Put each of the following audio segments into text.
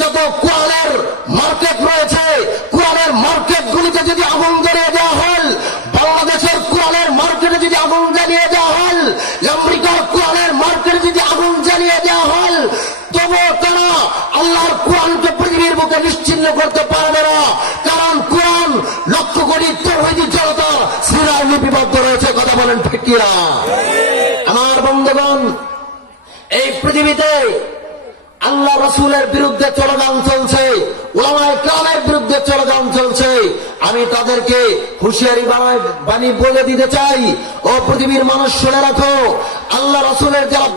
যত কোরআনের মার্কেট রয়েছে কোরআনের মার্কেট গুলিতে যদি আগুন জ্বালিয়ে দেওয়া হল বাংলাদেশের কোরআনের মার্কেটে যদি আগুন জ্বালিয়ে দেওয়া হল আমেরিকার কোরআনের মার্কেটে যদি আগুন জ্বালিয়ে দেওয়া হল তবুও তারা আল্লাহর কোরআনকে পৃথিবীর বুকে নিশ্চিন্ন করতে পারবে না। কারণ কোরআন লক্ষ কোটি তৌহিদি জনতা সিরায় লিপিবদ্ধ রয়েছে কথা বলেন ঠিক। আমার বন্ধুগণ এই পৃথিবীতে আল্লাহ রসুলের বিরুদ্ধে চলগান চলছে ওলামায় কালের বিরুদ্ধে চলগান চলছে। আমি তাদেরকে হুঁশিয়ারি বাণী বলে দিতে চাই। ও পৃথিবীর মানুষ শুনে রাখো, আল্লাহ রসুলের যারা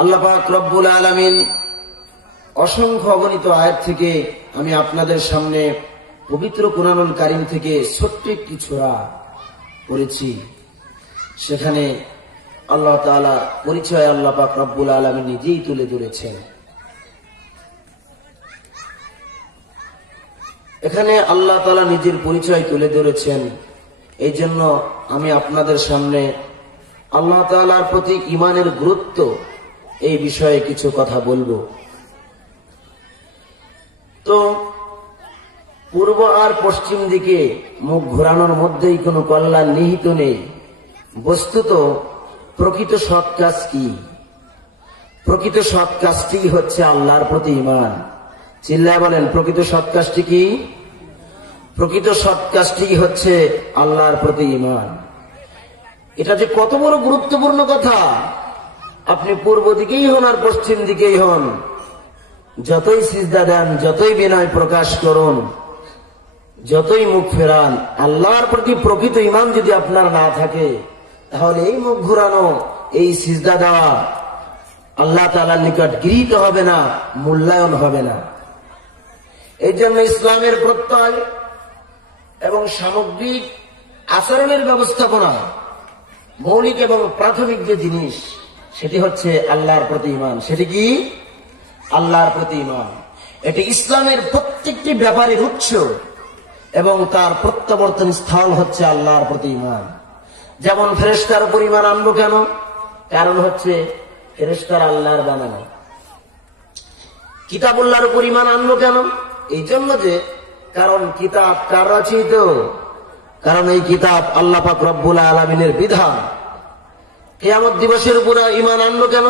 আল্লাহ রব্বুল আলামিন অসংখ্য অগণিত আয়াত থেকে আমি আপনাদের সামনে পবিত্র কুরআনুল কারিম থেকে ছোট্ট একটি পড়েছি। সেখানে আল্লাহ তাআলা পরিচয় আল্লাহ পাক রব্বুল আলামিন নিজেই তুলে ধরেছেন। এখানে আল্লাহ তালা নিজের পরিচয় তুলে ধরেছেন। এই জন্য আমি আপনাদের সামনে আল্লাহ তাআলার প্রতি ইমানের গুরুত্ব এই বিষয়ে কিছু কথা বলব। তো পূর্ব আর পশ্চিম দিকে মুখ ঘোরানোর মধ্যেই কোনো কল্যাণ নিহিত নেই। বস্তুত প্রকৃত সৎ কাজ কি? প্রকৃত সৎ কাজটি হচ্ছে আল্লাহর প্রতি ইমান চিল্লায় বলেন, প্রকৃত সৎ কাজটি কি? প্রকৃত সৎ কাজটি হচ্ছে আল্লাহর প্রতি ইমান এটা যে কত বড় গুরুত্বপূর্ণ কথা। আপনি পূর্ব দিকেই হন আর পশ্চিম দিকেই হন। যতই সিজদা দেন, যতই বিনয় প্রকাশ করুন, যতই মুখ ফেরান, আল্লাহর প্রতি প্রকৃত ইমান যদি আপনার না থাকে তাহলে এই মুখ ঘুরানো, এই সিজদা দেওয়া, আল্লাহ তালার নিকট গৃহীত হবে না, মূল্যায়ন হবে না। এই জন্য ইসলামের প্রত্যয় এবং সামগ্রিক আচরণের ব্যবস্থাপনা, মৌলিক এবং প্রাথমিক যে জিনিস, সেটি হচ্ছে আল্লাহর প্রতি ইমান সেটি কি? আল্লাহর প্রতি ইমান এটি ইসলামের প্রত্যেকটি ব্যাপারের উৎস এবং তার প্রত্যাবর্তন স্থল হচ্ছে আল্লাহর প্রতি ইমান যেমন ফেরেস্তার পরিমাণ আনব কেন? কারণ হচ্ছে ফেরেস্তার আল্লাহর বানানো কিতাবুল্লাহর পরিমাণ আনব কেন? এই জন্য যে, কারণ কিতাব কার রচিত? কারণ এই কিতাব আল্লাহ পাক রব্বুল আলমিনের বিধান। কেয়ামত দিবসের উপরে ইমান আনলো কেন?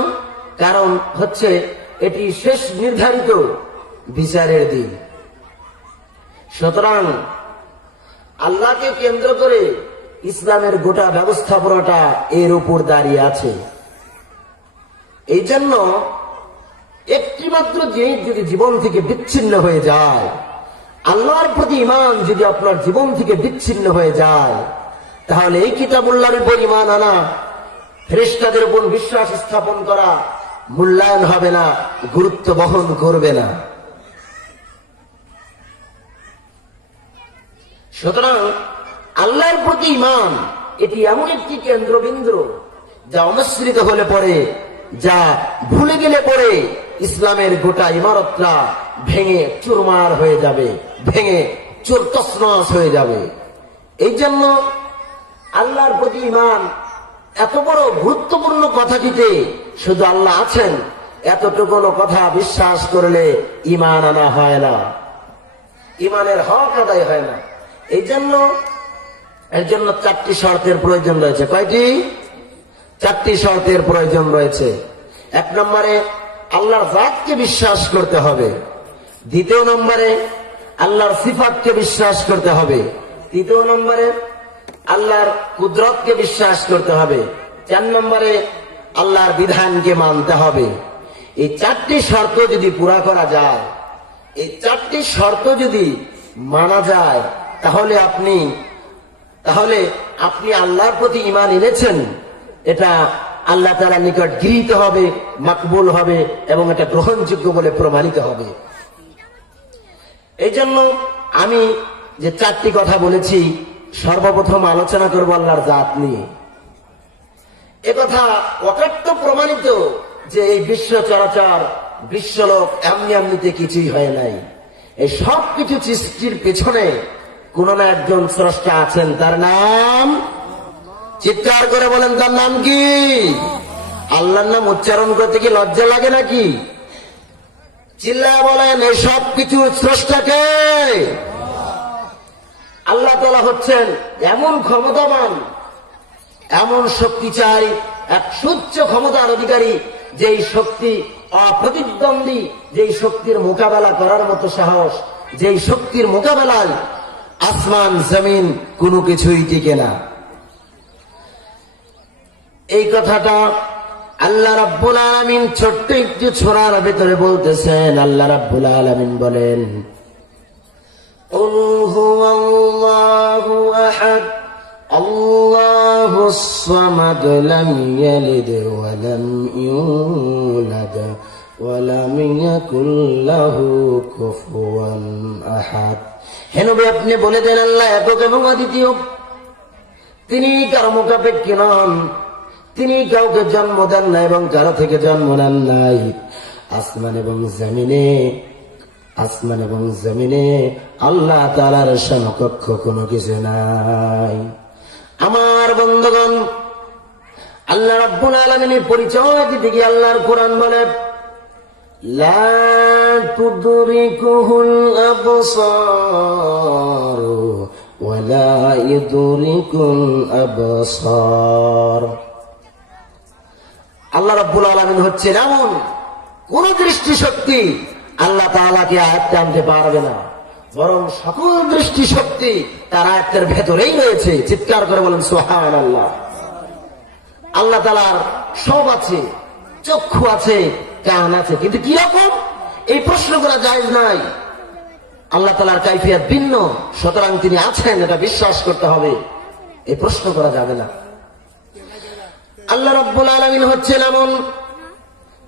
কারণ হচ্ছে এটি শেষ নির্ধারিত বিচারের দিন। সুতরাং আল্লাহকে কেন্দ্র করে ইসলামের গোটা ব্যবস্থাপনাটা এর উপর দাঁড়িয়ে আছে। এই জন্য একটিমাত্র জিনিস যদি জীবন থেকে বিচ্ছিন্ন হয়ে যায়, আল্লাহর প্রতি ইমান যদি আপনার জীবন থেকে বিচ্ছিন্ন হয়ে যায়, তাহলে এই কিতাবুল্লাহর উপর ইমান আনা ফেরেস্তাদের উপর বিশ্বাস স্থাপন করা মূল্যায়ন হবে না, গুরুত্ব বহন করবে না। সুতরাং আল্লাহর প্রতি ইমান এটি এমন একটি কেন্দ্রবিন্দু যা অনুসৃত হলে পরে, যা ভুলে গেলে পরে ইসলামের গোটা ইমারতটা ভেঙে চুরমার হয়ে যাবে, ভেঙে চোর তসনস হয়ে যাবে। এই জন্য আল্লাহর প্রতি ইমান এত বড় গুরুত্বপূর্ণ কথাটিতে শুধু আল্লাহ আছেন এতটুকু কথা বিশ্বাস করলে ইমান আনা হয় না। ইমানের হক আদায় হয় না। এই জন্য এর জন্য চারটি শর্তের প্রয়োজন রয়েছে। কয়টি? চারটি শর্তের প্রয়োজন রয়েছে। এক নম্বরে, আল্লাহর জাতকে বিশ্বাস করতে হবে। দ্বিতীয় নম্বরে, আল্লাহর সিফাতকে বিশ্বাস করতে হবে। তৃতীয় নম্বরে, আল্লাহর কুদরতকে বিশ্বাস করতে হবে। চার নম্বরে, আল্লাহর বিধানকে মানতে হবে। এই চারটি শর্ত যদি পুরা করা যায়, এই চারটি শর্ত যদি মানা যায়, তাহলে আপনি তাহলে আপনি আল্লাহর প্রতি ইমান এনেছেন। এটা আল্লাহ তালা নিকট গৃহীত হবে, মাকবুল হবে এবং এটা গ্রহণযোগ্য বলে প্রমাণিত হবে। এই জন্য আমি যে চারটি কথা বলেছি, সর্বপ্রথম আলোচনা করব আল্লাহর জাত নিয়ে। একথা অকাট্য প্রমাণিত যে এই বিশ্ব চরাচর, বিশ্বলোক এমনি এমনিতে কিছুই হয় নাই। এই সব কিছু সৃষ্টির পেছনে কোন না একজন স্রষ্টা আছেন, তার নাম? চিৎকার করে বলেন, তার নাম কি? আল্লাহর নাম উচ্চারণ করতে কি লজ্জা লাগে নাকি? চিল্লা বলেন এই সব কিছুর স্রষ্টাকে। আল্লাহ তালা হচ্ছেন এমন ক্ষমতাবান, এমন শক্তি চাই এক সুচ্চ ক্ষমতার অধিকারী, যেই শক্তি অপ্রতিদ্বন্দ্বী, যেই শক্তির মোকাবেলা করার মতো সাহস, যেই শক্তির মোকাবেলায় আসমান জমিন কোনো কিছুই টিকে না এই কথাটা আল্লাহ রাব্বুল আলামিন ছোট্ট একটু ছোড়ার ভেতরে বলতেছেন আল্লাহ রাব্বুল আলামিন বলেন قل هو الله أحد الله الصمد لم يلد ولم يولد ولم يكن له كفوا أحد হেনবে আপনি বলে দেন আল্লাহ, একক এবং অদ্বিতীয়। তিনি কারও মোকাপেক্ষী নন। তিনি কাউকে জন্ম দেন না এবং কারও থেকে জন্ম নেন নাই। আসমান এবং জমিনে, আসমান এবং জমিনে আল্লাহ তালার সমকক্ষ কোনো কিছু নাই। আমার বন্ধুগণ, আল্লাহ রব্বুল আলমিনের পরিচয় দিতে গিয়ে আল্লাহর কোরআন বলে لا تدركه الأبصار ولا يدرك الأبصار আল্লাহ রব্বুল আলমিন হচ্ছে এমন কোন দৃষ্টি শক্তি আল্লাহ তাআলাকে আয়ত্তে আনতে পারবে না বরং সকল দৃষ্টি শক্তি তার আয়ত্তের ভেতরেই রয়েছে চিৎকার করে বলেন সোহান আল্লাহ আল্লাহ তালার সব আছে চক্ষু আছে কান আছে কিন্তু কি রকম এই প্রশ্ন করা যায় নাই আল্লাহ তালার কাইফিয়াত ভিন্ন সুতরাং তিনি আছেন এটা বিশ্বাস করতে হবে এই প্রশ্ন করা যাবে না আল্লাহ রব্বুল আলমিন হচ্ছেন এমন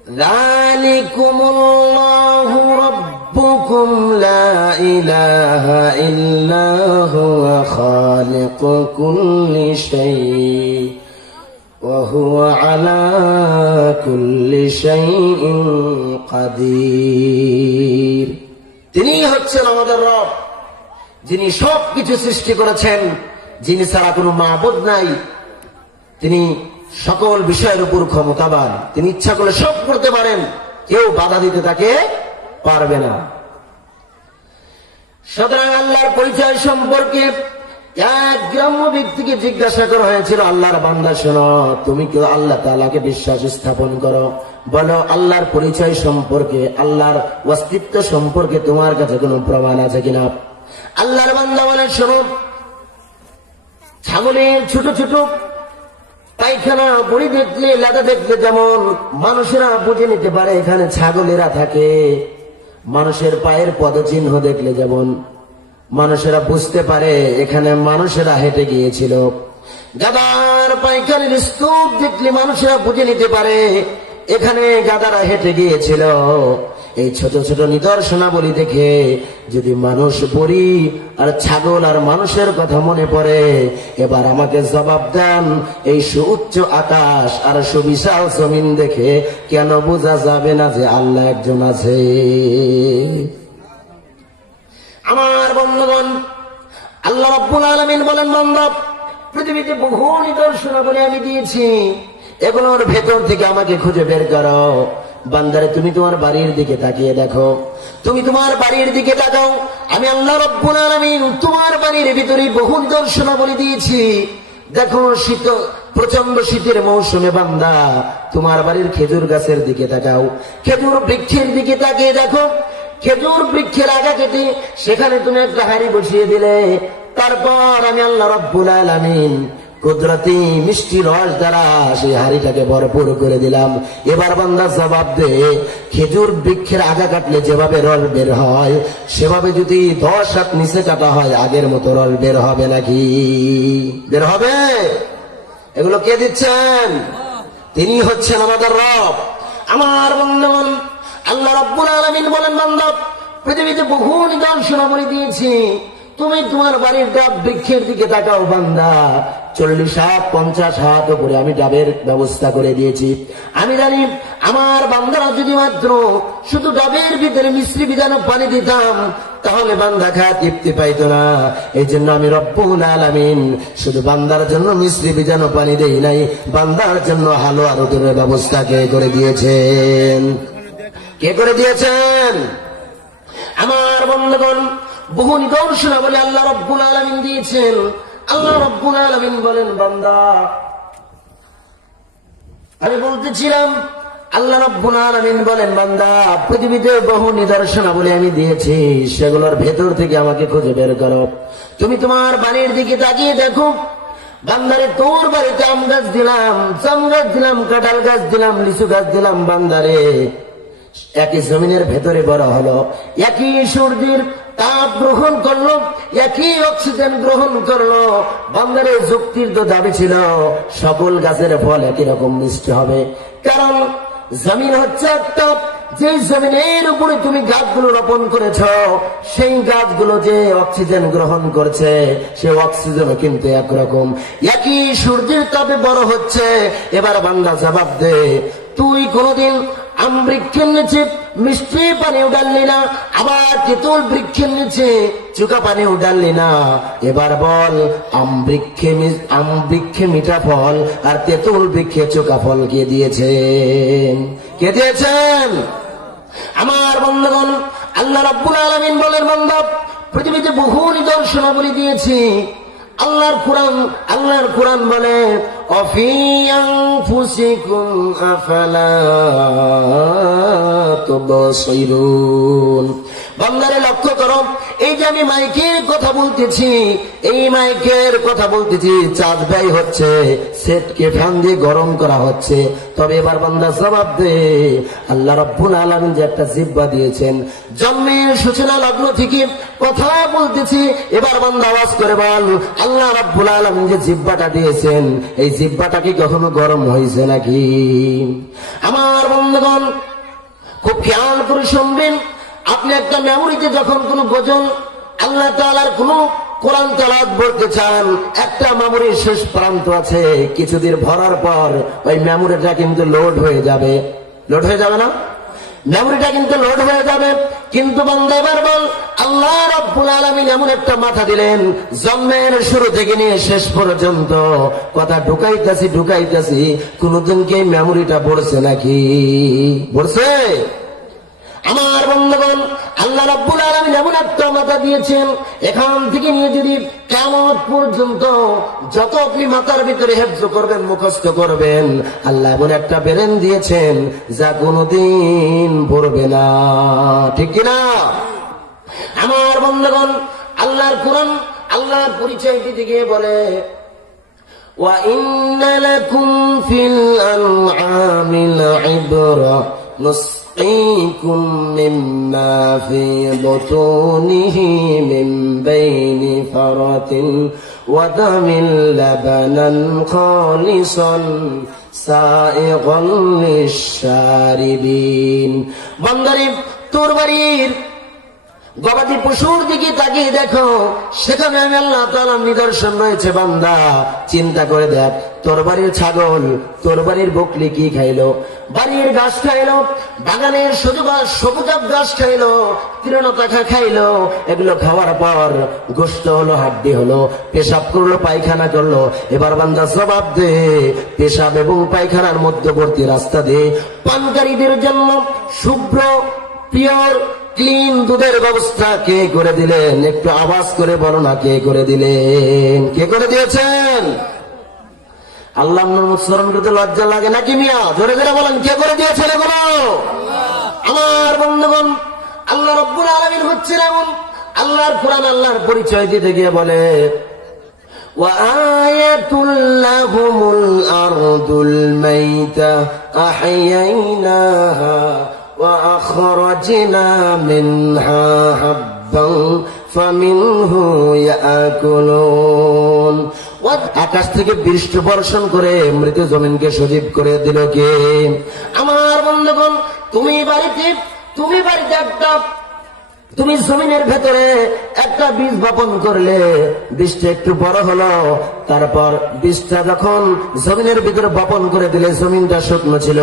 ذلكم الله ربكم لا إله إلا هو خالق كل شيء وهو على كل شيء قدير তিনি হচ্ছেন আমাদের রব। যিনি সব কিছু সৃষ্টি করেছেন, যিনি ছাড়া কোনো মাবুদ নাই। তিনি সকল বিষয়ের উপর ক্ষমতাবান। তিনি ইচ্ছা করলে সব করতে পারেন। কেউ বাধা দিতে তাকে পারবে না। সুতরাং আল্লাহর পরিচয় সম্পর্কে এক গ্রাম্য ব্যক্তিকে জিজ্ঞাসা করা হয়েছিল, আল্লাহর বান্দা, শোনো, তুমি কেউ আল্লাহ তালাকে বিশ্বাস স্থাপন করো? বলো, আল্লাহর পরিচয় সম্পর্কে, আল্লাহর অস্তিত্ব সম্পর্কে তোমার কাছে কোনো প্রমাণ আছে কিনা? আল্লাহর বান্দা বলে, শোনো ছাগলের ছোট ছোট পায়খানা, বড়ি দেখলে, লাদা দেখলে যেমন মানুষেরা বুঝে নিতে পারে, এখানে ছাগলেরা থাকে। মানুষের পায়ের পদচিহ্ন দেখলে যেমন মানুষেরা বুঝতে পারে, এখানে মানুষেরা হেঁটে গিয়েছিল। গাদার পায়খানের স্তূপ দেখলে মানুষেরা বুঝে নিতে পারে এখানে গাদারা হেঁটে গিয়েছিল। এই ছোট ছোট নিদর্শনাবলী দেখে যদি মানুষ বড়ি আর ছাগল আর মানুষের কথা মনে পড়ে, এবার আমাকে জবাব দেন, এই সুউচ্চ আকাশ আর সুবিশাল জমিন দেখে কেন বোঝা যাবে না যে আল্লাহ একজন আছে? আমার বন্ধুগণ, আল্লাহ রব্বুল আলমিন বলেন বান্ধব পৃথিবীতে বহু নিদর্শনাবলী আমি দিয়েছি। এগুলোর ভেতর থেকে আমাকে খুঁজে বের করো। বান্দারে, তুমি তোমার বাড়ির দিকে তাকিয়ে দেখো। তুমি তোমার বাড়ির দিকে তাকাও। আমি আল্লাহ রব্বুল আলমিন তোমার বাড়ির ভিতরে বহু দর্শনাবলী দিয়েছি। দেখো শীত প্রচণ্ড শীতের মৌসুমে বান্দা, তোমার বাড়ির খেজুর গাছের দিকে তাকাও। খেজুর বৃক্ষের দিকে তাকিয়ে দেখো। খেজুর বৃক্ষের আগা কেটে সেখানে তুমি একটা হাড়ি বসিয়ে দিলে। তারপর আমি আল্লাহ রব্বুল আলমিন কুদরতি মিষ্টি রস দ্বারা সেই হাড়িটাকে ভরপুর করে দিলাম। এবার বান্দা জবাব দে, খেজুর বৃক্ষের আগা কাটলে যেভাবে রস বের হয়, সেভাবে যদি দশ হাত নিচে কাটা হয়, আগের মতো রস বের হবে নাকি? বের হবে? এগুলো কে দিচ্ছেন? তিনি হচ্ছেন আমাদের রব। আমার বন্ধুগণ, আল্লাহ রব্বুল আলমিন বলেন বান্ধব পৃথিবীতে বহু নিদর্শনা বলে দিয়েছি। তুমি তোমার বাড়ির ডাব বৃক্ষের দিকে তাকাও, বান্দা। চল্লিশ হাত, পঞ্চাশ হাত উপরে আমি ডাবের ব্যবস্থা করে দিয়েছি। আমি জানি, আমার বান্দারা যদি মাত্র শুধু ডাবের ভিতরে মিশ্রি বিধানো পানি দিতাম, তাহলে বান্দা খায় তৃপ্তি পাইতো না। এই জন্য আমি রব্বুল আলামিন শুধু বান্দার জন্য মিশ্রি বিজানো পানি দেই নাই, বান্দার জন্য হালুয়া রোদের ব্যবস্থা কে করে দিয়েছেন? কে করে দিয়েছেন? আমার বন্ধুগণ বহু নিদর্শনা বলে আল্লাহ রব্বুল আলমিন দিয়েছেন। আল্লাহ রব্বুল আলমিন বলেন, বান্দা, আমি বলতেছিলাম, আল্লাহ রব্বুল আলামিন বলেন, বান্দা, পৃথিবীতে বহু নিদর্শনা বলে আমি দিয়েছি, সেগুলোর ভেতর থেকে আমাকে খুঁজে বের করো। তুমি তোমার বাড়ির দিকে তাকিয়ে দেখো, বান্দারে তোর বাড়িতে আম গাছ দিলাম, জাম গাছ দিলাম, কাঁঠাল গাছ দিলাম, লিচু গাছ দিলাম, বান্দারে, একই জমিনের ভেতরে বড় হলো, একই সূর্যের তাপ গ্রহণ করল, একই অক্সিজেন গ্রহণ করল। বান্দারে যুক্তির তো দাবি ছিল, সকল গাছের ফল একই রকম মিষ্টি হবে। কারণ জমিন হচ্ছে একটা যে জমিনের উপরে তুমি গাছগুলো রোপণ করেছ, সেই গাছগুলো যে অক্সিজেন গ্রহণ করছে, সে অক্সিজেন কিন্তু একরকম। একই সূর্যের তাপে বড় হচ্ছে। এবার বাংলা জবাব দে, তুই কোনদিন আম বৃক্ষের নিচে মিষ্টি পানি উডাললি না, আবার তেঁতুল বৃক্ষের নিচে চুকা পানি উডাললি না। এবার বল, আম বৃক্ষে আম বৃক্ষে মিঠা ফল, আর তেঁতুল বৃক্ষে চোকা ফল কে দিয়েছেন? কে দিয়েছেন? আমার বন্ধুগণ, আল্লাহ রাব্বুল আলামিন বলেন বান্দা পৃথিবীতে বহু নিদর্শনাবলী দিয়েছি। আল্লাহর কোরআন আল্লাহর কোরআন বলে বান্দারে লক্ষ্য করো এই যে আমি মাইকের কথা বলতেছি, এই মাইকের কথা বলতেছি, চাঁদ ব্যয় হচ্ছে, সেটকে ফ্যান দিয়ে গরম করা হচ্ছে। তবে এবার বান্দা জবাব দে, আল্লাহ রব্বুল আলমিন যে একটা জিব্বা দিয়েছেন। জন্মের সূচনা লগ্ন থেকে কথা বলতেছি, এবার বান্দা আওয়াজ করে বল, আল্লাহ রব্বুল আলমিন যে জিব্বাটা দিয়েছেন, এই জিব্বাটা কি কখনো গরম হয়েছে নাকি? আমার বন্ধুগণ, খুব খেয়াল করে শুনবেন। আপনি একটা মেমোরিতে যখন কোনো গজল আল্লাহ তালার কোন কোরআন তালাত পড়তে চান, একটা মেমোরির শেষ প্রান্ত আছে। কিছুদিন ভরার পর ওই মেমোরিটা কিন্তু লোড হয়ে যাবে। লোড হয়ে যাবে না? মেমোরিটা কিন্তু লোড হয়ে যাবে। কিন্তু বান্দা বল, আল্লাহ রব্বুল আলামিন এমন একটা মাথা দিলেন, জন্মের শুরু থেকে নিয়ে শেষ পর্যন্ত। কথা ঢুকাইতেছি ঢুকাইতেছি কোনদিন কি মেমোরিটা পড়ছে নাকি? পড়ছে আমার আল্লাহ রাব্বুল আলামিন এমন একটা মাথা দিয়েছেন এখান থেকে নিয়ে যদি কেমন পর্যন্ত যত আপনি মাথার ভিতরে হেফজ করবেন মুখস্থ করবেন আল্লাহ এমন একটা বেরেন দিয়েছেন যা কোনোদিন পড়বে না ঠিক কিনা আমার বন্ধুগণ আল্লাহর কোরআন আল্লাহর পরিচয় দিতে গিয়ে বলে وإن لكم في الأنعام لعبرة نسقيكم مما في بطونه من بين فرة ودم لبنا خالصا سائغا للشاربين বন্দরে তোর বাড়ির গবাদি পশুর দিকে তাকিয়ে দেখো, সেখানে আমি আল্লাহ তালার নিদর্শন রয়েছে, বান্দা। চিন্তা করে দেখ, তোর বাড়ির ছাগল, তোর বাড়ির বকলি কি খাইলো? বাড়ির গাছ খাইলো, বাগানের সবুজ সবুজ গাছ খাইলো তৃণতাখা খাইলো। এগুলো খাওয়ার পর গোস্ত হলো, হাড্ডি হলো, পেশাব করল, পায়খানা করল। এবার বান্দা জবাব দে, পেশাব এবং পায়খানার মধ্যবর্তী রাস্তা দে। পানকারীদের জন্য শুভ্র, পিওর ক্লিন দুধের ব্যবস্থা কে করে দিলেন একটু আওয়াজ করে বলো না কে করে দিলেন কে করে দিয়েছেন আল্লাহ স্মরণ করতে লজ্জা লাগে নাকি মিয়া ধরে ধরে বলেন কে করে দিয়েছেন এগুলো আমার বন্ধুগণ আল্লাহ রব্বুল আলমিন হচ্ছেন এমন আল্লাহর কোরআন আল্লাহর পরিচয় দিতে গিয়ে বলে وآية لهم الأرض الميتة أحييناها وأخرجنا منها حبا فمنه يأكلون আকাশ থেকে বৃষ্টি বর্ষণ করে মৃত জমিনকে সজীব করে দিল কে আমার বন্ধুগণ তুমি বাড়িতে তুমি বাড়িতে একটা তুমি জমিনের ভেতরে একটা বীজ বপন করলে বীজটা একটু বড় হলো। তারপর বীজটা যখন জমিনের ভিতরে বপন করে দিলে জমিনটা শুকনো ছিল।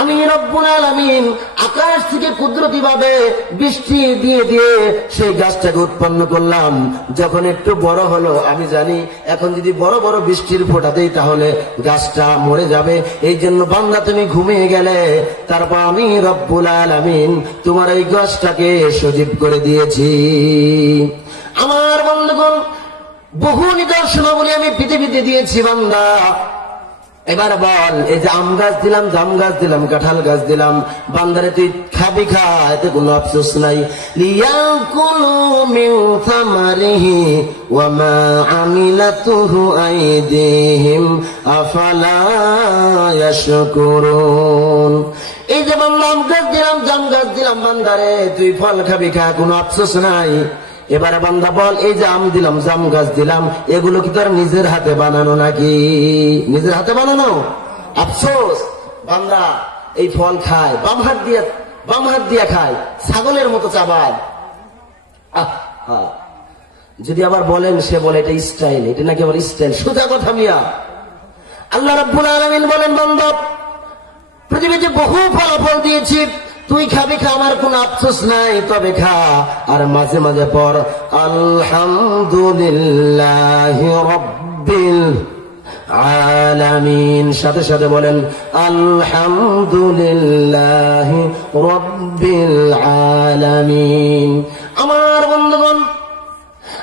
আমি রব্বুল আলামিন আকাশ থেকে কুদরতি ভাবে বৃষ্টি দিয়ে দিয়ে সেই গাছটাকে উৎপন্ন করলাম। যখন একটু বড় হলো, আমি জানি এখন যদি বড় বড় বৃষ্টির ফোঁটা দেই তাহলে গাছটা মরে যাবে। এই জন্য বান্দা, তুমি ঘুমিয়ে গেলে। তারপর আমি রব্বুল আলামিন তোমার এই গাছটাকে সজীব করে দিয়েছি। আমার বন্ধুগণ, বহু নিদর্শনাবলী আমি পৃথিবীতে দিয়েছি, বান্দা। এবার বল, এই যে আম গাছ দিলাম, জাম গাছ দিলাম, কাঁঠাল গাছ দিলাম, বান্দারে তুই খাবি খা, এতে কোনো আফসোস নাই। লিয়াকুলু মিন থামারিহি ওয়া মা আমিলাতুহু আইদিহিম, আফালা ইয়াশকুরুন। এই যে আম গাছ দিলাম, জাম গাছ দিলাম, বান্দারে, তুই ফল খাবি খা, কোনো আফসোস নাই। এবারে বান্দা বল, এই যে আম দিলাম, জাম গাছ দিলাম, এগুলো কি তোর নিজের হাতে বানানো নাকি? নিজের হাতে বানানো? আফসোস। বান্দা, এই ফল খায়, বাম হাত দিয়ে, বাম হাত দিয়ে খায়, ছাগলের মতো চাবায়। যদি আবার বলেন, সে বলে এটা স্টাইল, এটা নাকি আবার স্টাইল, সোজা কথা মিয়া। আল্লাহ রাব্বুল আলামিন বলেন, বান্দা পৃথিবীতে বহু ফলাফল দিয়েছি। তুই খাবি খা, আমার কোন আফসোস নাই, তবে খা। আর মাঝে মাঝে পর, আলহামদুলিল্লাহ আলামিন। সাথে সাথে বলেন, আলহামদুলিল্লাহ রব্বিল আলামিন। আমার বন্ধুগণ,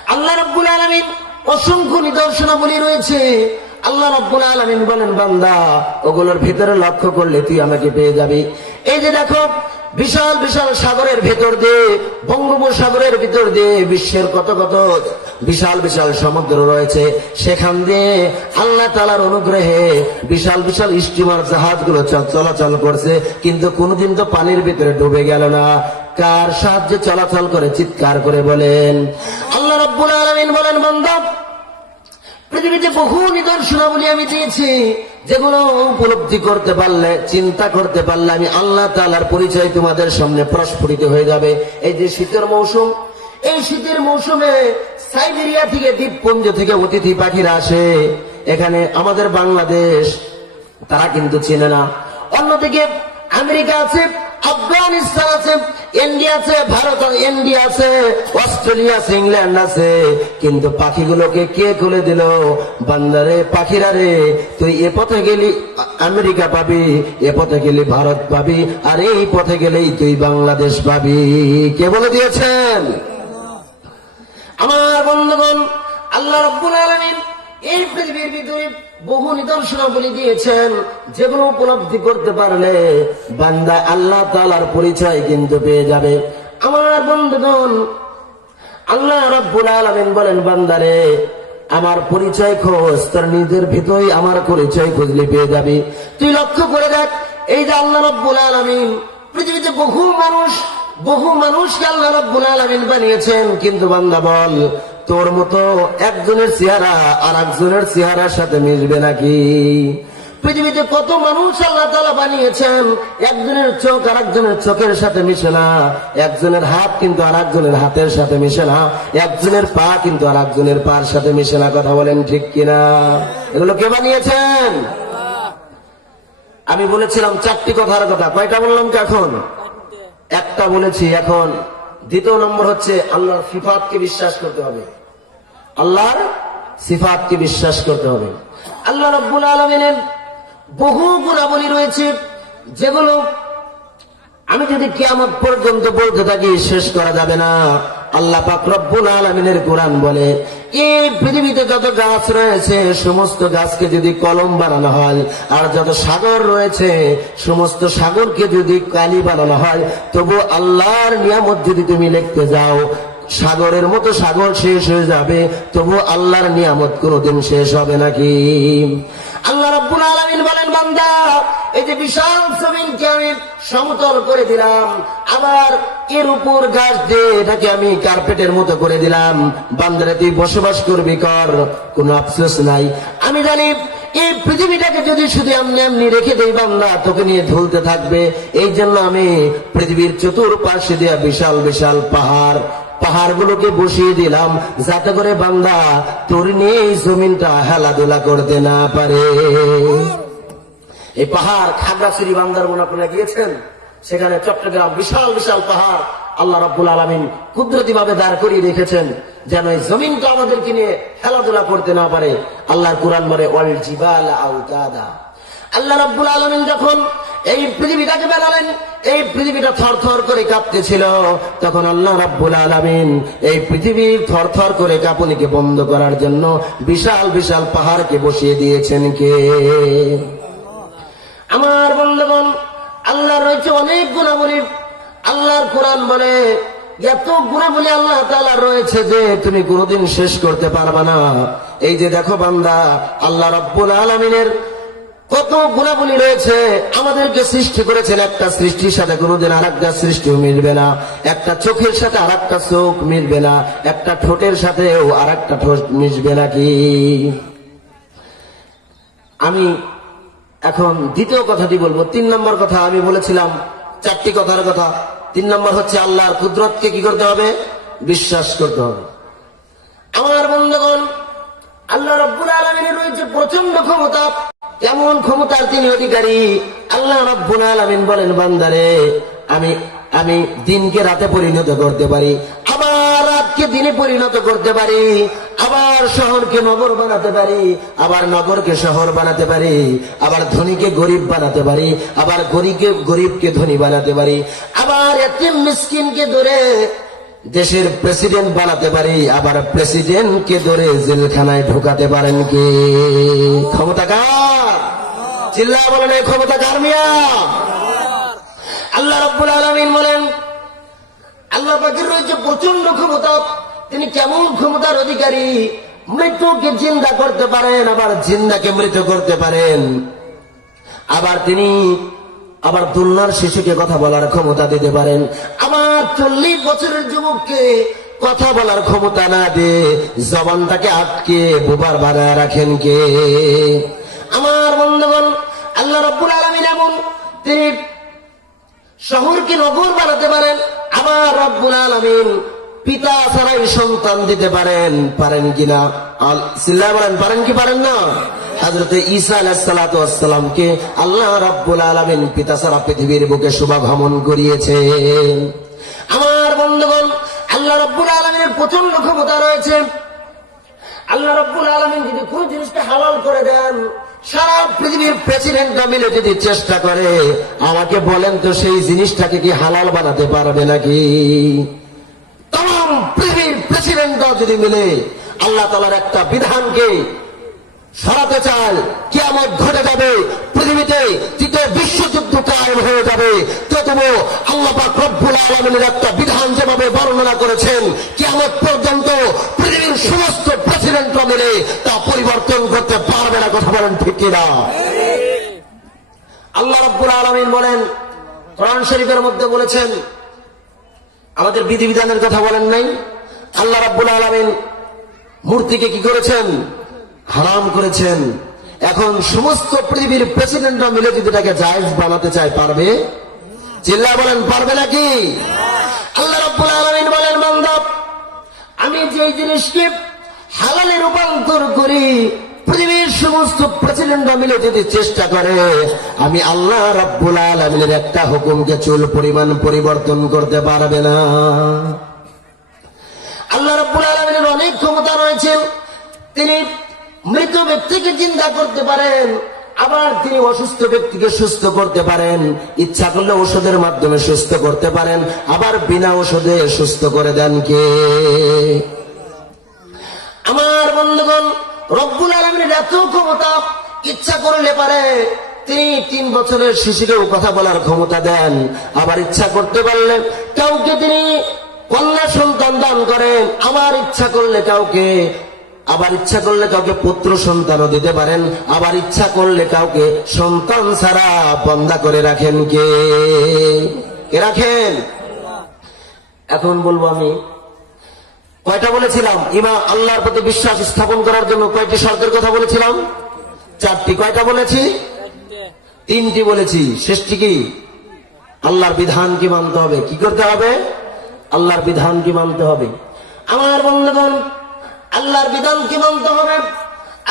আল্লাহ রব্বুল আলমিন অসংখ্য নিদর্শনাবলী রয়েছে। আল্লাহ রব্বুল আলমিন বলেন, বান্দা, ওগুলোর ভিতরে লক্ষ্য করলে তুই আমাকে পেয়ে যাবি। এই যে দেখো, বিশাল বিশাল সাগরের ভেতর দিয়ে, বঙ্গোপসাগরের ভিতর দিয়ে বিশ্বের কত কত বিশাল বিশাল সমুদ্র রয়েছে, সেখান দিয়ে আল্লাহ তালার অনুগ্রহে বিশাল বিশাল স্টিমার জাহাজগুলো চল- চলাচল করছে, কিন্তু কোনোদিন তো পানির ভিতরে ডুবে গেল না। কার সাহায্যে চলাচল করে, চিৎকার করে বলেন। আল্লাহ রব্বুল আলমিন বলেন, বান্দা পৃথিবীতে বহু নিদর্শনাবলী আমি দিয়েছি, যেগুলো উপলব্ধি করতে পারলে, চিন্তা করতে পারলে আমি আল্লাহ তালার পরিচয় তোমাদের সামনে প্রস্ফুটিত হয়ে যাবে। এই যে শীতের মৌসুম, এই শীতের মৌসুমে সাইবেরিয়া থেকে দ্বীপপুঞ্জ থেকে অতিথি পাখিরা আসে। এখানে আমাদের বাংলাদেশ, তারা কিন্তু চেনে না। অন্যদিকে আমেরিকা আছে, আফগানিস্তান আছে ইন্ডিয়া আছে ভারত ইন্ডিয়া আছে অস্ট্রেলিয়া আছে ইংল্যান্ড আছে। কিন্তু পাখিগুলোকে কে খুলে দিল? বান্দারে, পাখিরা তুই এ পথে গেলি আমেরিকা পাবি, এ পথে গেলি ভারত পাবি, আর এই পথে গেলেই তুই বাংলাদেশ পাবি। কে বলে দিয়েছেন? আমার বন্ধুগণ, আল্লাহ রব্বুল আলমিন এই পৃথিবীর ভিতরে বহু নিদর্শনাবলী দিয়েছেন, যেগুলো উপলব্ধি করতে পারলে বান্দা আল্লাহ তালার পরিচয় কিন্তু পেয়ে যাবে। আমার বন্ধুগণ, আল্লাহ রব্বুল আলমিন বলেন, বান্দারে, আমার পরিচয় খোঁজ, তোর নিজের ভিতরেই আমার পরিচয় খুঁজলে পেয়ে যাবি। তুই লক্ষ্য করে দেখ, এই যে আল্লাহ রব্বুল আলমিন, পৃথিবীতে বহু মানুষ, বহু মানুষকে আল্লাহ রব্বুল আলমিন বানিয়েছেন, কিন্তু বান্দা বল তোর মতো একজনের চেহারা আর একজনের চেহারার সাথে মিশবে নাকি? পৃথিবীতে কত মানুষ আল্লাহ তালা বানিয়েছেন, একজনের চোখ আর একজনের চোখের সাথে মিশে না, একজনের হাত কিন্তু আর একজনের হাতের সাথে মিশে না, একজনের পা কিন্তু আর একজনের পার সাথে মিশে না, কথা বলেন ঠিক কিনা? এগুলো কে বানিয়েছেন? আমি বলেছিলাম চারটি কথার কথা, কয়টা বললাম কি এখন? একটা বলেছি, এখন। দ্বিতীয় নম্বর হচ্ছে আল্লাহর সিফাতকে বিশ্বাস করতে হবে। আল্লাহর সিফাতকে বিশ্বাস করতে হবে। আল্লাহ রব্বুল আলমিনের বহু গুণাবলী রয়েছে, যেগুলো আমি যদি কেমন পর্যন্ত বলতে থাকি, শেষ করা যাবে না। আল্লাহ পাক রব্বুল আলমিনের কোরআন বলে এই পৃথিবীতে যত গাছ রয়েছে, সমস্ত গাছকে যদি কলম বানানো হয়, আর যত সাগর রয়েছে, সমস্ত সাগরকে যদি কালি বানানো হয়, তবু আল্লাহর নিয়ামত যদি তুমি লিখতে যাও, সাগরের মতো সাগর শেষ হয়ে যাবে, তবু আল্লাহর নিয়ামত কোনোদিন শেষ হবে নাকি? আল্লাহ রব্বুল আলমিন বলেন, বান্দা এই যে বিশাল জমিনকে আমি সমতল করে দিলাম, আবার এর উপর গাছ দিয়ে এটাকে আমি কার্পেটের মতো করে দিলাম। বান্দারে তুই বসবাস করবি কর, কোনো আফসোস নাই। আমি জানি এই পৃথিবীটাকে যদি শুধু এমনি এমনি রেখে দেই বান্দা, তোকে নিয়ে ঝুলতে থাকবে। এই জন্য আমি পৃথিবীর চতুর্পাশে দেওয়া বিশাল বিশাল পাহাড়, পাহাড়গুলোকে বসিয়ে দিলাম, যাতে করে বান্দা তোর নিয়ে এই জমিনটা হেলাধুলা করতে না পারে। এই পাহাড় খাগড়াছড়ি বান্দারবন আপনারা গিয়েছেন? সেখানে চট্টগ্রাম বিশাল বিশাল পাহাড় আল্লাহ রাব্বুল আলমিন কুদরতি ভাবে দাঁড় করিয়ে রেখেছেন, যেন এই জমিনটা আমাদেরকে নিয়ে খেলাধুলা করতে না পারে। আল্লাহর কোরআন বলে, ওয়াল জিবাল আল্লাহ রাব্বুল আলমিন যখন এই পৃথিবীটাকে বানালেন, এই পৃথিবীটা থর থর করে কাঁপতেছিল, তখন আল্লাহ রাব্বুল আলমিন এই পৃথিবীর থর থর করে কাঁপুনিকে বন্ধ করার জন্য বিশাল বিশাল পাহাড়কে বসিয়ে দিয়েছেন কে? আমার বন্ধুগণ আল্লাহ রয়েছে অনেক গুণাবলী। আল্লাহর কোরআন বলে, এত গুণাবলী আল্লাহ তালা রয়েছে যে তুমি কোনোদিন শেষ করতে পারবে না। এই যে দেখো বান্দা, আল্লাহ রব্বুল আলমিনের কত গুণাবলী রয়েছে, আমাদেরকে সৃষ্টি করেছেন। একটা সৃষ্টির সাথে কোনোদিন আর একটা সৃষ্টিও মিলবে না। একটা চোখের সাথে আর একটা চোখ মিলবে না। একটা ঠোঁটের সাথেও আর একটা ঠোঁট মিশবে নাকি? আমি এখন দ্বিতীয় কথাটি বলব। তিন নম্বর কথা আমি বলেছিলাম, চারটি কথার কথা। তিন নম্বর হচ্ছে আল্লাহর কুদরতকে কি করতে হবে? বিশ্বাস করতে হবে। আমার বন্ধুগণ, আল্লাহ রব্বুল আলমিনের রয়েছে প্রচণ্ড ক্ষমতা কেমন ক্ষমতার তিনি অধিকারী। আল্লাহ রব্বুল আলমিন বলেন, বান্দারে, আমি আমি দিনকে রাতে পরিণত করতে পারি। আবার দিনে পরিণত করতে পারি, আবার শহরকে নগর বানাতে পারি, আবার নগরকে শহর বানাতে পারি, আবার ধনীকে গরিব বানাতে পারি, আবার গরিবকে গরিবকে ধনী বানাতে পারি, আবার এতিম মিসকিনকে ধরে দেশের প্রেসিডেন্ট বানাতে পারি, আবার প্রেসিডেন্টকে ধরে জেলখানায় ঢোকাতে পারেন কে? ক্ষমতা কার? চিল্লা বলেন ক্ষমতা কার মিয়া? আল্লাহ রব্বুল আলমিন বলেন আল্লাহ পাখির রয়েছে প্রচণ্ড ক্ষমতা। তিনি কেমন ক্ষমতার অধিকারী? মৃত্যুকে জিন্দা করতে পারেন, আবার জিন্দাকে মৃত করতে পারেন? আবার তিনি আবার দুলনার শিশুকে কথা বলার ক্ষমতা দিতে পারেন। আবার চল্লিশ বছরের যুবককে কথা বলার ক্ষমতা না দিয়ে জবানটাকে আটকে বোবার বানায় রাখেন কে? আমার বন্ধুগণ, আল্লাহ রব্বুল আলমিন এমন তিনি শহরকে নগর বানাতে পারেন। আবার রব্বুল আলমিন পিতা ছাড়াই সন্তান দিতে পারেন পারেন কিনা? চিল্লায় বলেন, পারেন কি পারেন না? হাজরতে ঈসা আল্লাহ রব্বুল আলমিন পিতা পৃথিবীর বুকে শুভাগমন করিয়েছেন আমার বন্ধুগণ, আল্লাহ রব্বুল আলমিনের প্রচণ্ড ক্ষমতা রয়েছে। আল্লাহ রব্বুল আলমিন যদি হালাল করে দেন। সারা পৃথিবীর প্রেসিডেন্টরা মিলে যদি চেষ্টা করে, আমাকে বলেন তো সেই জিনিসটাকে কি হালাল বানাতে পারবে নাকি? তাম পৃথিবীর প্রেসিডেন্টরা যদি মিলে, আল্লাহ তালার একটা বিধানকে সরাতে চায়, কিয়ামত ঘটে যাবে, পৃথিবীতে তৃতীয় বিশ্বযুদ্ধ কায়েম হয়ে যাবে। তবু আল্লাহ পাক রব্বুল আলমিনের একটা বিধান যেভাবে বর্ণনা করেছেন, কিয়ামত পর্যন্ত পৃথিবীর সমস্ত প্রেসিডেন্টরা মিলে তা পরিবর্তন করতে পারবে না, কথা বলেন ঠিক কিনা? আল্লাহ রব্বুল আলমিন বলেন, কোরআন শরীফের মধ্যে বলেছেন, আমাদের বিধিবিধানের কথা বলেন নাই। আল্লাহ রাব্বুল আলমিন মূর্তিকে কি করেছেন? হারাম করেছেন। এখন সমস্ত পৃথিবীর প্রেসিডেন্টরা মিলে যদি তাকে জায়েজ বানাতে চায়, পারবে? চিল্লা বলেন, পারবে নাকি? আল্লাহ রাব্বুল বলেন আমি যে জিনিসকে হালালে রূপান্তর করি, পৃথিবীর সমস্ত প্রেসিডেন্টরা মিলে যদি চেষ্টা করে, আমি আল্লাহ রাব্বুল আলমিনের একটা হুকুমকে চুল পরিমাণ পরিবর্তন করতে পারবে না। আল্লাহ রাব্বুল আলমিনের অনেক ক্ষমতা রয়েছে। তিনি মৃত ব্যক্তিকে চিন্তা করতে পারেন, আবার তিনি অসুস্থ ব্যক্তিকে সুস্থ করতে পারেন। ইচ্ছা করলে ওষুধের মাধ্যমে সুস্থ করতে পারেন, আবার বিনা ওষুধে সুস্থ করে দেন কে? আমার বন্ধুগণ, রব্বুল আলমিনের এত ক্ষমতা, ইচ্ছা করলে পারে তিনি তিন বছরের শিশুকেও কথা বলার ক্ষমতা দেন। আবার ইচ্ছা করতে পারলে কাউকে তিনি কন্যা সন্তান দান করেন, আবার ইচ্ছা করলে কাউকে আবার ইচ্ছা করলে কাউকে পুত্র সন্তানও দিতে পারেন, আবার ইচ্ছা করলে কাউকে সন্তান ছাড়া বন্ধা করে রাখেন কে? কে রাখেন? এখন বলব আমি, কয়টা বলেছিলাম? ইমা, আল্লাহর প্রতি বিশ্বাস স্থাপন করার জন্য কয়টি শর্তের কথা বলেছিলাম? চারটি। কয়টা বলেছি? তিনটি বলেছি। শেষটি কি? আল্লাহর বিধান কি মানতে হবে। কি করতে হবে? আল্লাহর বিধান কি মানতে হবে। আমার বন্ধুগণ আল্লাহর বিধান কি মানতে হবে?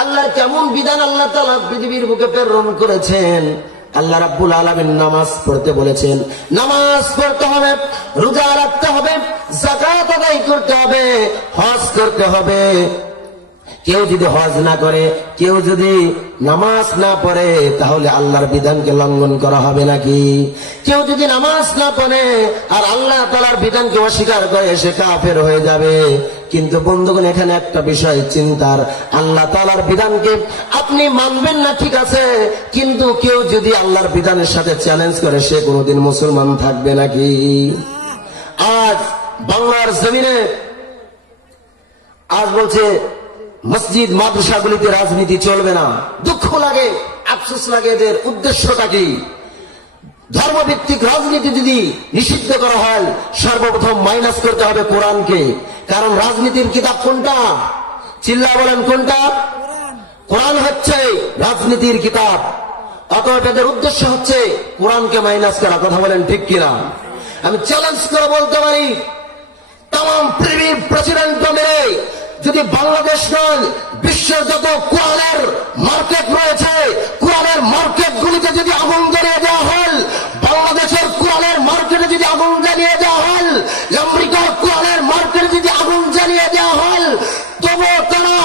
আল্লাহর কেমন বিধান আল্লাহ তালা পৃথিবীর বুকে প্রেরণ করেছেন? আল্লাহ রাব্বুল আলামিন নামাজ পড়তে বলেছেন, নামাজ পড়তে হবে, রোজা রাখতে হবে জাকাত আদায় করতে হবে, হজ করতে হবে। কেউ যদি হজ না করে, কেউ যদি নামাজ না পড়ে, তাহলে আল্লাহর বিধানকে লঙ্ঘন করা হবে নাকি? কেউ যদি নামাজ না পড়ে, আর আল্লাহ তালার বিধানকে অস্বীকার করে, সে কাফের হয়ে যাবে। কিন্তু বন্ধুগণ, এখানে একটা বিষয় চিন্তার। আল্লাহ তালার বিধানকে আপনি মানবেন না, ঠিক আছে? কিন্তু কেউ যদি আল্লাহর বিধানের সাথে চ্যালেঞ্জ করে, সে কোনোদিন মুসলমান থাকবে নাকি? আজ বাংলার জমিনে, আজ বলছে, মসজিদ, মাদ্রাসাগুলিতে রাজনীতি চলবে না। দুঃখ লাগে, আফসোস লাগে এদের। উদ্দেশ্যটা কি? ধর্মভিত্তিক রাজনীতি যদি নিষিদ্ধ করা হয়, সর্বপ্রথম মাইনাস করতে হবে কোরআনকে। কারণ রাজনীতির কিতাব কোনটা? চিল্লা বলেন কোনটা? কোরআন হচ্ছে রাজনীতির কিতাব। অতএব এদের উদ্দেশ্য হচ্ছে কোরআনকে মাইনাস করা। কথা বলেন ঠিক কিনা? আমি চ্যালেঞ্জ করে বলতে পারি, তাম পৃথিবীর প্রেসিডেন্ট মেরে যদি বাংলাদেশ নয়, বিশ্বের যত কোরআনের মার্কেট রয়েছে, কোরআনের মার্কেট গুলিতে যদি আগুন জ্বালিয়ে দেওয়া জ্বালিয়ে দেওয়া হল তবুও তারা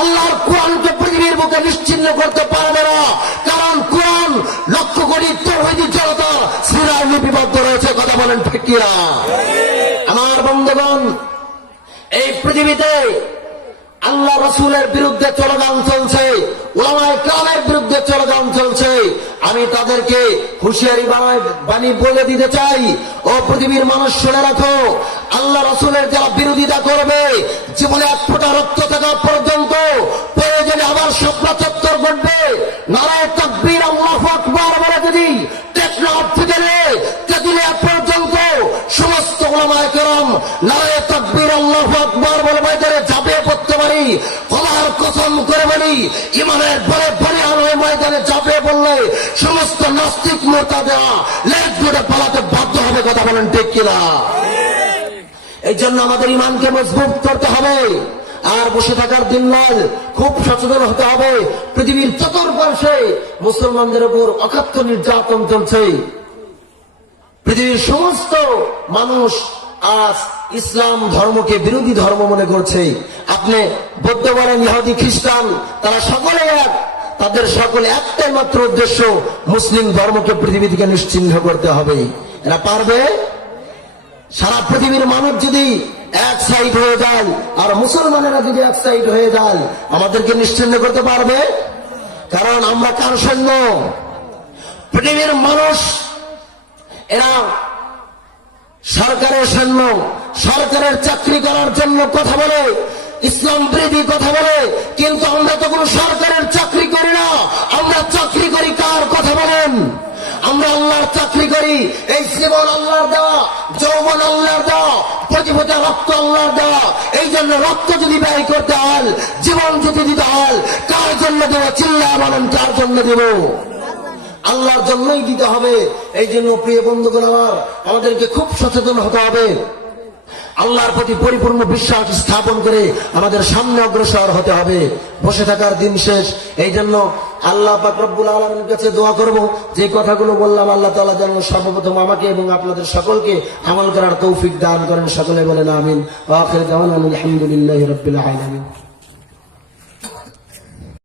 আল্লাহর কোরআনকে পৃথিবীর মুখে নিশ্চিন্ন করতে পারবে না? কারণ কোরআন লক্ষ্য করি তৌহিদি জনতার শ্রীরাম লিপিবদ্ধ রয়েছে কথা বলেন ঠিক। আমার বন্ধুগণ এই পৃথিবীতে আল্লাহ রসুলের বিরুদ্ধে চলগান চলছে ওলামায় বিরুদ্ধে চলগান চলছে। আমি তাদেরকে হুঁশিয়ারি বাণী বলে দিতে চাই। ও পৃথিবীর মানুষ, শুনে রাখো, আল্লাহ রসুলের যারা বিরোধিতা করবে, জীবনে এক ফোঁটা রক্ত থাকা পর্যন্ত প্রয়োজনে আবার স্বপ্ন চত্বর ঘটবে নারায় তকবীর আল্লাহ আকবার বলে যদি টেকনাফ থেকে নিয়ে তেতুলিয়া পর্যন্ত সমস্ত ওলামায় করম নারায় আমাদের ইমানকে মজবুত করতে হবে। আর বসে থাকার দিন নয়, খুব সচেতন হতে হবে। পৃথিবীর চতুর্পার্শ্বে মুসলমানদের উপর অকাত্য নির্যাতন চলছে। পৃথিবীর সমস্ত মানুষ আজ ইসলাম ধর্মকে বিরোধী ধর্ম মনে করছে। আপনি বৌদ্ধ বলেন ইহুদি খ্রিস্টান, তারা সকলে এক। তাদের সকলে একটাই মাত্র উদ্দেশ্য, মুসলিম ধর্মকে পৃথিবী থেকে নিশ্চিহ্ন করতে হবে। এরা পারবে? সারা পৃথিবীর মানুষ যদি এক সাইড হয়ে যায়, আর মুসলমানেরা যদি এক সাইড হয়ে যায়, আমাদেরকে নিশ্চিন্ন করতে পারবে? কারণ আমরা কার সৈন্য পৃথিবীর মানুষ, এরা সরকারের সৈন্য সরকারের চাকরি করার জন্য কথা বলে, ইসলাম বিরোধী কথা বলে, কিন্তু আমরা তো কোনো সরকারের চাকরি করি না। আমরা চাকরি করি কার কথা বলেন? আমরা আল্লাহর চাকরি করি, এই জীবন আল্লাহর দেওয়া, যৌবন আল্লাহর দেওয়া, প্রতিভূতা রক্ত আল্লাহর দেওয়া, এই জন্য রক্ত যদি ব্যয় করতে হয়, জীবন যদি দিতে হয়, কার জন্য দেবো? চিল্লা বলেন, কার জন্য দেব? আল্লাহর জন্যই দিতে হবে। এই জন্য প্রিয় বন্ধুগণ আমার, আমাদেরকে খুব সচেতন হতে হবে। আল্লাহর প্রতি পরিপূর্ণ বিশ্বাস স্থাপন করে আমাদের সামনে অগ্রসর হতে হবে। বসে থাকার দিন শেষ। এই জন্য আল্লাহ রব্বুল আলমের কাছে দোয়া করব। যে কথাগুলো বললাম, আল্লাহ তাআলা যেন সর্বপ্রথম আমাকে এবং আপনাদের সকলকে আমল করার তৌফিক দান করেন। সকলে বলেন আমিন। আলহামদুলিল্লাহি আলামিন।